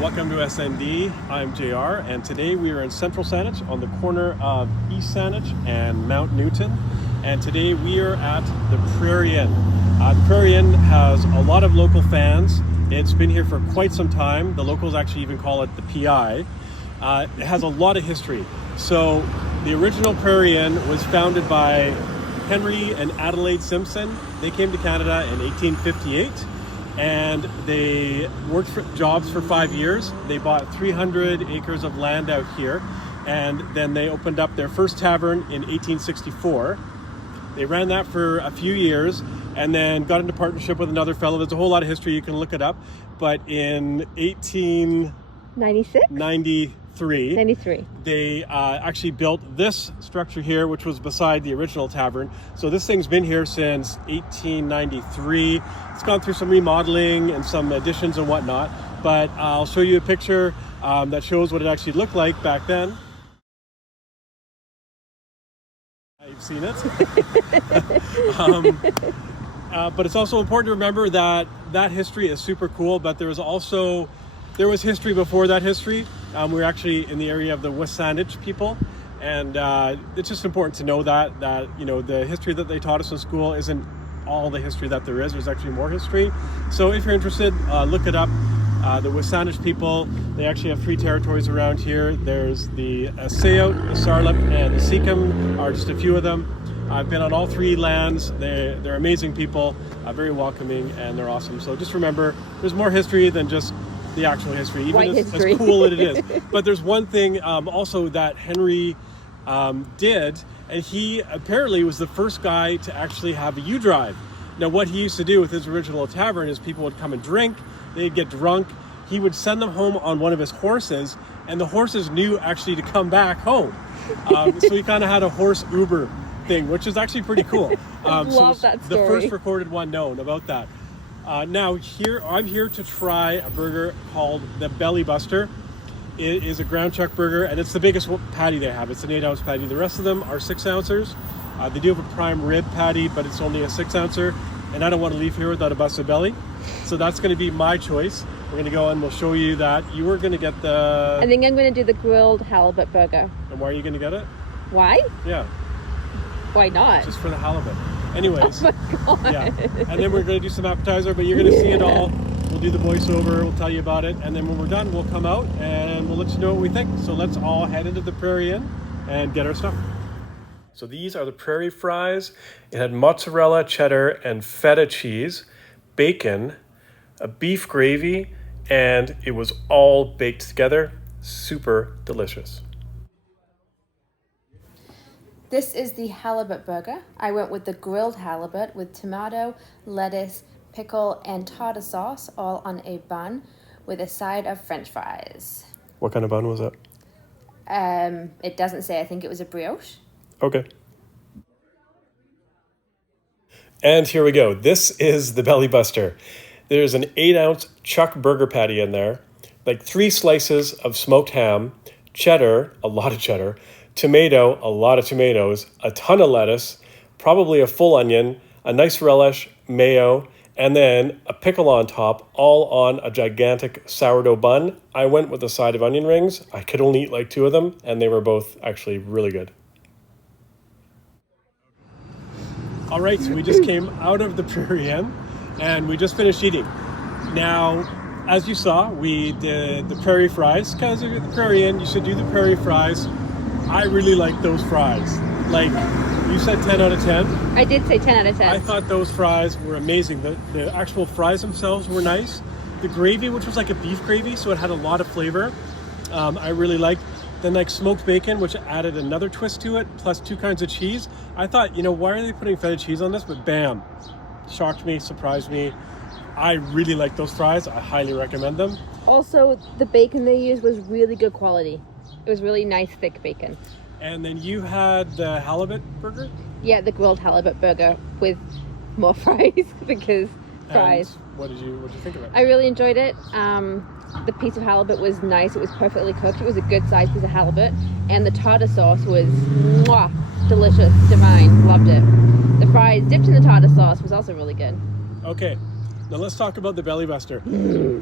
Welcome to SND. I'm JR, and today we are in Central Saanich on the corner of East Saanich and Mount Newton. And today we are at the Prairie Inn. The Prairie Inn has a lot of local fans. It's been here for quite some time. The locals actually even call it the PI. It has a lot of history. So the original Prairie Inn was founded by Henry and Adelaide Simpson. They came to Canada in 1858. And they worked for jobs for 5 years. They bought 300 acres of land out here, and then they opened up their first tavern in 1864. They ran that for a few years and then got into partnership with another fellow. There's a whole lot of history, you can look it up. But in 1893, they actually built this structure here, which was beside the original tavern. So this thing's been here since 1893. It's gone through some remodeling and some additions and whatnot, but I'll show you a picture that shows what it actually looked like back then. You've seen it. But it's also important to remember that that history is super cool, but there was history before that history. We're actually in the area of the Saanich people, and it's just important to know that you know, the history that they taught us in school isn't all the history that there is. There's actually more history. So if you're interested, look it up. The Saanich people, they actually have 3 territories around here. There's the Saanichton, the Sarlip, and the Saanichton are just a few of them. I've been on all 3 lands. They're amazing people, very welcoming, and they're awesome. So just remember, there's more history than just the actual history, even as cool as it is. But there's one thing also that Henry did, and he apparently was the first guy to actually have a U-drive. Now, what he used to do with his original tavern is people would come and drink, they'd get drunk, he would send them home on one of his horses, and the horses knew actually to come back home. So he kind of had a horse Uber thing, which is actually pretty cool. Love that story. The first recorded one known about that. Now I'm here to try a burger called the Belly Buster. It is a ground chuck burger, and it's the biggest patty they have. It's an 8-ounce patty. The rest of them are 6-ouncers. They do have a prime rib patty, but it's only a 6-ouncer, and I don't want to leave here without a busted belly. So that's going to be my choice. We're going to go and we'll show you that. You are going to get the... I think I'm going to do the grilled halibut burger. And why are you going to get it? Why? Yeah. Why not? Just for the halibut. Anyways. Oh my God. Yeah. And then we're going to do some appetizer, but you're going to see it all. We'll do the voiceover, we'll tell you about it, and then when we're done, we'll come out and we'll let you know what we think. So let's all head into the Prairie Inn and get our stuff. So these are the Prairie Fries. It had mozzarella, cheddar, and feta cheese, bacon, a beef gravy, and it was all baked together. Super delicious. This is the halibut burger. I went with the grilled halibut with tomato, lettuce, pickle, and tartar sauce, all on a bun with a side of French fries. What kind of bun was it? It doesn't say. I think it was a brioche. Okay. And here we go. This is the Belly Buster. There's an 8-ounce chuck burger patty in there, like 3 slices of smoked ham, cheddar, a lot of cheddar, tomato, a lot of tomatoes, a ton of lettuce, probably a full onion, a nice relish, mayo, and then a pickle on top, all on a gigantic sourdough bun. I went with a side of onion rings. I could only eat like 2 of them, and they were both actually really good. All right, so we just came out of the Prairie Inn, and we just finished eating. Now, as you saw, we did the Prairie Fries. Because of the Prairie Inn, you should do the Prairie Fries. I really like those fries. Like, you said 10 out of 10. I did say 10 out of 10. I thought those fries were amazing. The actual fries themselves were nice. The gravy, which was like a beef gravy, so it had a lot of flavor, I really liked. Then like smoked bacon, which added another twist to it, plus 2 kinds of cheese. I thought, you know, why are they putting feta cheese on this? But bam, shocked me, surprised me. I really like those fries. I highly recommend them. Also, the bacon they used was really good quality. It was really nice, thick bacon. And then you had the halibut burger? Yeah, the grilled halibut burger with more fries because fries. And what did you think of it? I really enjoyed it. The piece of halibut was nice. It was perfectly cooked. It was a good sized piece of halibut. And the tartar sauce was mwah, delicious, divine. Loved it. The fries dipped in the tartar sauce was also really good. Okay. Now let's talk about the belly buster.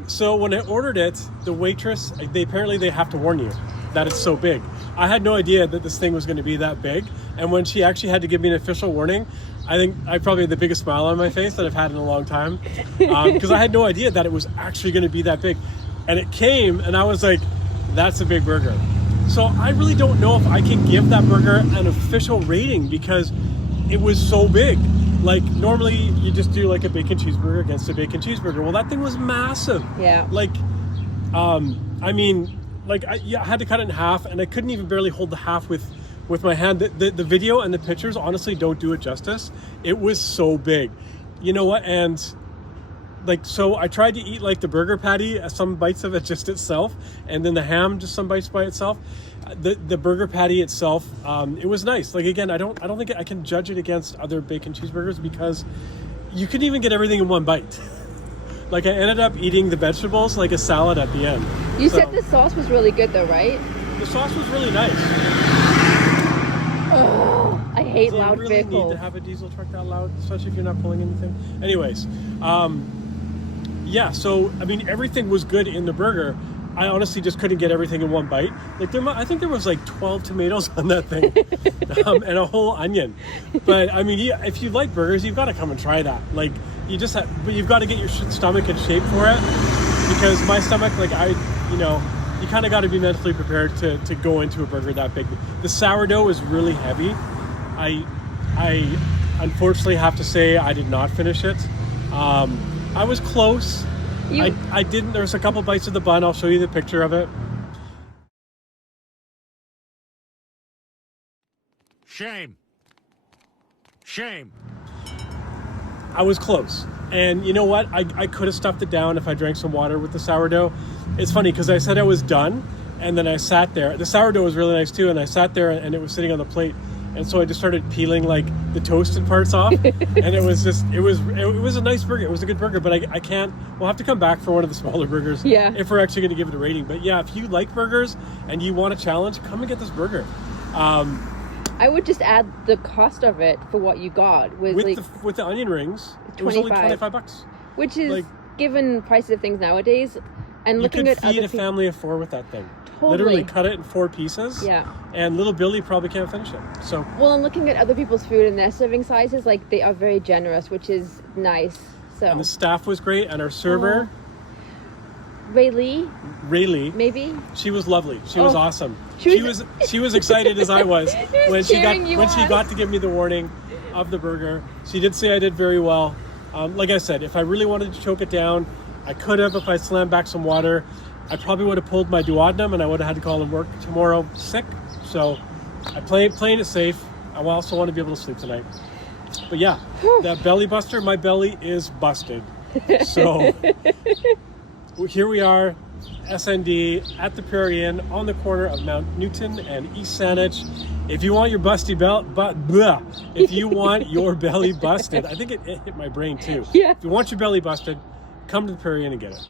So when I ordered it, the waitress, they have to warn you that it's so big. I had no idea that this thing was going to be that big. And when she actually had to give me an official warning, I think I probably had the biggest smile on my face that I've had in a long time. Because I had no idea that it was actually going to be that big. And it came and I was like, that's a big burger. So I really don't know if I can give that burger an official rating because it was so big. Like normally you just do like a bacon cheeseburger against a bacon cheeseburger. Well, that thing was massive. Yeah. Like, I mean, like I had to cut it in half and I couldn't even barely hold the half with my hand. The video and the pictures honestly don't do it justice. It was so big. You know what? And like, so I tried to eat like the burger patty, some bites of it just itself, and then the ham, just some bites by itself. The burger patty itself, it was nice. Like again, I don't think I can judge it against other bacon cheeseburgers because you couldn't even get everything in one bite. Like I ended up eating the vegetables like a salad at the end. You said the sauce was really good though, right? The sauce was really nice. Oh, I hate loud really vehicles. Need to have a diesel truck that loud, especially if you're not pulling anything. Anyways, yeah. So I mean, everything was good in the burger. I honestly just couldn't get everything in one bite. Like I think there was like 12 tomatoes on that thing, and a whole onion. But I mean, if you like burgers, you've got to come and try that. Like but you've got to get your stomach in shape for it, because my stomach, like you kind of got to be mentally prepared to go into a burger that big. The sourdough is really heavy. I unfortunately have to say I did not finish it. I was close. I didn't. There's a couple bites of the bun. I'll show you the picture of it. Shame. Shame. I was close. And you know what? I could have stuffed it down if I drank some water with the sourdough. It's funny because I said I was done, and then I sat there. The sourdough was really nice too, and I sat there and it was sitting on the plate. And so I just started peeling like the toasted parts off, and it was a nice burger. It was a good burger, but I can't. We'll have to come back for one of the smaller burgers. Yeah. If we're actually going to give it a rating. But yeah, if you like burgers and you want a challenge, come and get this burger. I would just add the cost of it for what you got was with the onion rings. It was only $25, which is like, given prices of things nowadays. And looking at other people, you could feed a family of 4 with that thing. Totally. Literally cut it in 4 pieces. Yeah. And little Billy probably can't finish it. So. Well, and looking at other people's food and their serving sizes, like they are very generous, which is nice. So. And the staff was great, and our server. Raylee, maybe. She was lovely. She was awesome. She was excited as I was when she got to give me the warning of the burger. She did say I did very well. Like I said, if I really wanted to choke it down, I could have. If I slammed back some water, I probably would have pulled my duodenum, and I would have had to call in work tomorrow sick. So I playing it safe. I also want to be able to sleep tonight. But yeah, that belly buster, my belly is busted. So here we are, SND at the Prairie Inn on the corner of Mount Newton and East Saanich. If you want your if you want your belly busted, I think it hit my brain too. Yeah. If you want your belly busted, come to the Prairie Inn and get it.